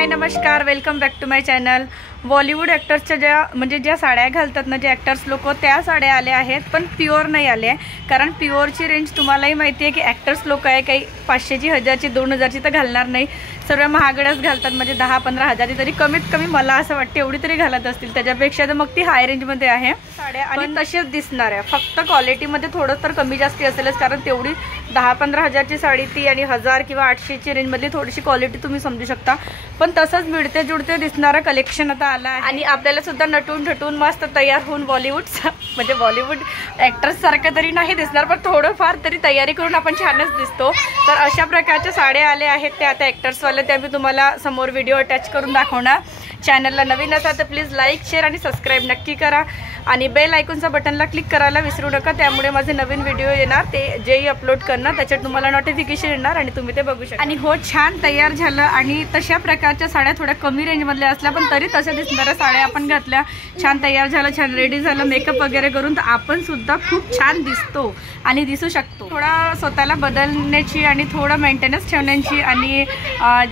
हाय नमस्कार, welcome back to my channel. Bollywood ॲक्टर्सच्या ज्या साड्या घालतात ना, जे ॲक्टर्स लोक, त्या साड्या आल्या आहेत, पण प्युअर नाही आल्या। कारण प्युअरची रेंज तुम्हालाही माहिती आहे की ॲक्टर्स लोक आहे, काही 500ची, 1000ची, 2000ची तर घालणार नाही, सर्व महागड्याच घालतात। म्हणजे 10-15 हजारची तरी कमीत कमी मला असं वाटतं एवढी तरी घालत असतील, त्याच्यापेक्षा तर मग ती हाय रेंजमध्ये आहे साड्या आणि तसेच दिसणार आहे। फक्त क्वालिटीमध्ये थोडं तर कमी जास्ती असेलच, कारण तेवढी 10-15 हजारची साडी ती आणि 1000 किंवा 800ची रेंजमधली थोडीशी क्वालिटी तुम्ही समजू शकता। पण तसंच मिळते जुळते दिसणारं कलेक्शन आता आला आहे आणि आपल्याला सुद्धा नटून ठटून मस्त तयार होऊन म्हणजे बॉलिवूड ॲक्टर्स सारखं तरी नाही दिसणार, पण थोडंफार तरी तयारी करून आपण छानच दिसतो। तर अशा प्रकारच्या साड्या आल्या आहेत त्या आता ॲक्टर्सवाले, त्या मी तुम्हाला समोर व्हिडिओ अटॅच करून दाखवणार। चॅनलला नवीन असाल तर प्लीज लाईक, शेअर आणि सबस्क्राईब नक्की करा आणि बेल आयकॉनचा बटनला क्लिक करायला विसरू नका, त्यामुळे माझे नवीन व्हिडिओ येणार, ते जेही अपलोड करणार त्याच्यात तुम्हाला नोटिफिकेशन येणार आणि तुम्ही ते बघू शकता। आणि हो, छान तयार झालं आणि तशा प्रकारच्या साड्या थोड्या कमी रेंजमधल्या असल्या पण तरी तशा दिसणाऱ्या साड्या आपण घातल्या, छान तयार झालं, छान रेडी झालं, मेकअप वगैरे करून, तर आपण सुद्धा खूप छान दिसतो आणि दिसू शकतो। थोडा स्वतःला बदलण्याची आणि थोडं मेंटेनन्स ठेवण्याची आणि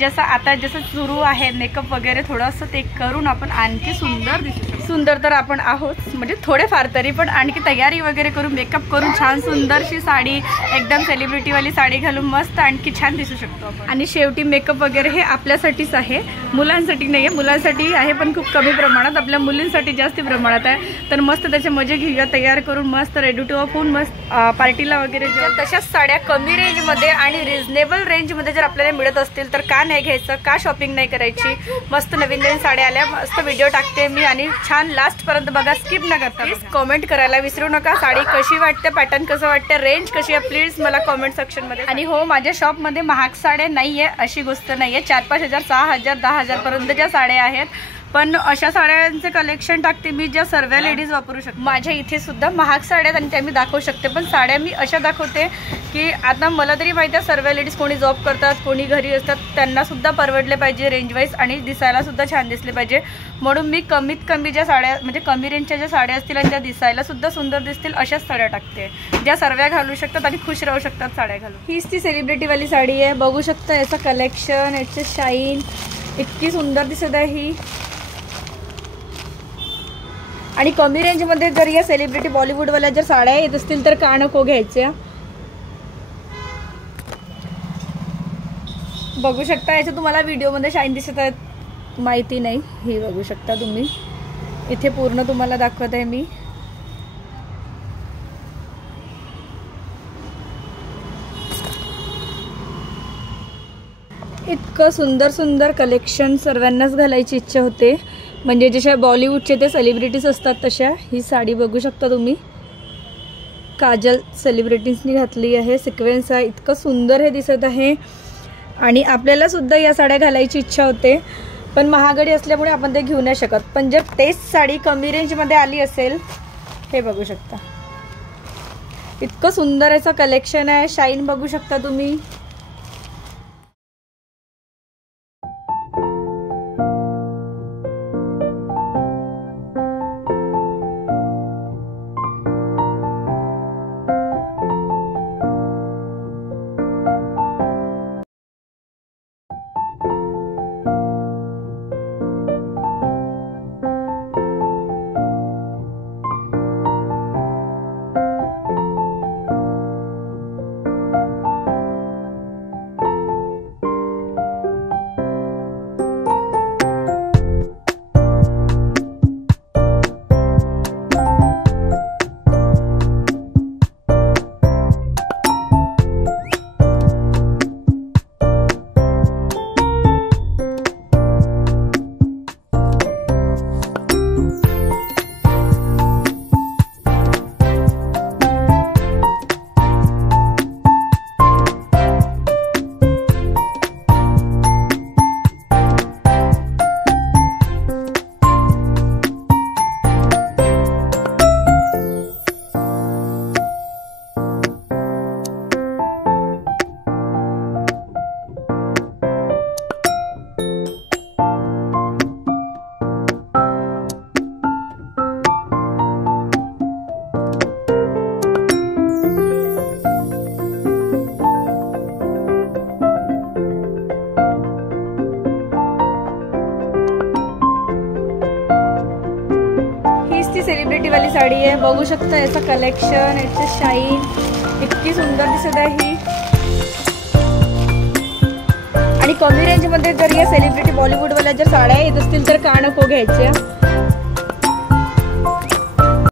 जसं सुरू आहे मेकअप वगैरे थोडंसं ते करून आपण आणखी सुंदर दिसू शकतो। सुंदर तर आपण आहोत, म्हणजे थोडेफार तरी, पण आणखी तयारी वगैरे करून मेकअप करून छान सुंदरशी साडी, एकदम सेलिब्रिटीवाली साडी घालून मस्त आणखी छान दिसू शकतो आपण। आणि शेवटी मेकअप वगैरे हे आपल्यासाठीच आहे, मुलांसाठी नाही आहे। मुलांसाठी आहे पण खूप कमी प्रमाणात, आपल्या मुलींसाठी जास्त प्रमाणात आहे। तर मस्त त्याचे मजे घेऊया, तयार करून मस्त रेडी टू अप होऊन मस्त पार्टीला वगैरे जाऊ। तशाच साड्या कमी रेंजमध्ये आणि रिजनेबल रेंजमध्ये जर आपल्याला मिळत असतील तर का नाही घ्यायचं, का शॉपिंग नाही करायची। मस्त नवीन नवीन साड्या आल्या, मस्त व्हिडिओ टाकते मी आणि छान लास्ट पर्यंत बघा, स्किप न करता। प्लीज कमेंट करायला विसरू नका, साडी कशी वाटते, पॅटर्न कसं वाटतं, रेंज कशी आहे, प्लीज मला कमेंट सेक्शनमध्ये। आणि हो, माझ्या शॉपमध्ये महाग साड्या नाही आहे अशी गोष्ट नाही आहे, 4-5 हजार, 6 हजार, 10 हजार पर्यंतच्या साड्या आहेत, पण अशा साड्यांचे कलेक्शन टाकते मी ज्या सर्व लेडीज वापरू शकतो। माझ्या इथे सुद्धा महाग साड्या आणि त्या मी दाखवू शकते, पण साड्या मी अशा दाखवते की आता मला तरी माहिती आहे सर्व लेडीज कोणी जॉब करतात, कोणी घरी असतात, त्यांना सुद्धा परवडले पाहिजे रेंज वाईज आणि दिसायला सुद्धा छान दिसले पाहिजे, म्हणून मी कमीत कमी ज्या साड्या, म्हणजे कमी रेंजच्या ज्या साड्या असतील आणि ज्या दिसायला सुद्धा सुंदर दिसतील अशाच साड्या टाकते, ज्या सर्व घालू शकतात आणि खुश राहू शकतात साड्या घालून। हीच ती सेलिब्रिटीवाली साडी आहे, बघू शकता याचं कलेक्शन, याचे शाईन, इतकी सुंदर दिसत आहे ही। आणि कमी रेंजमध्ये जर या सेलिब्रिटी बॉलिवूडवाल्या जर साड्या येत असतील तर का नको घ्यायच्या। बघू शकता याचं तुम्हाला व्हिडिओमध्ये शाईन दिसत आहेत माहिती नाही, हे बघू शकता तुम्ही, इथे पूर्ण तुम्हाला दाखवत आहे मी। इतकं सुंदर सुंदर कलेक्शन सर्वांनाच घालायची इच्छा होते, म्हणजे जशा बॉलिवूडचे ते सेलिब्रिटीज असतात तशा। ही साडी बघू शकता तुम्ही, काजल सेलिब्रिटीजनी घातली आहे, सिक्वेन्स आहे, इतकं सुंदर हे दिसत आहे आणि आपल्याला सुद्धा या साड्या घालायची इच्छा होते, पण महागडी असल्यामुळे आपण ते घेऊ नाही शकत। पण जर तेच साडी कमी रेंजमध्ये आली असेल, हे बघू शकता, इतकं सुंदर याचं कलेक्शन आहे, शाईन बघू शकता तुम्ही। सेलिब्रिटीवाली साडी आहे, बघू शकता याचं कलेक्शन, याचं शाईन इतकी सुंदर दिसत आहे. आणि कमी रेंजमध्ये जर या सेलिब्रिटी बॉलिवूडवाल्या जर साड्या येत असतील तर का नको घ्यायच्या.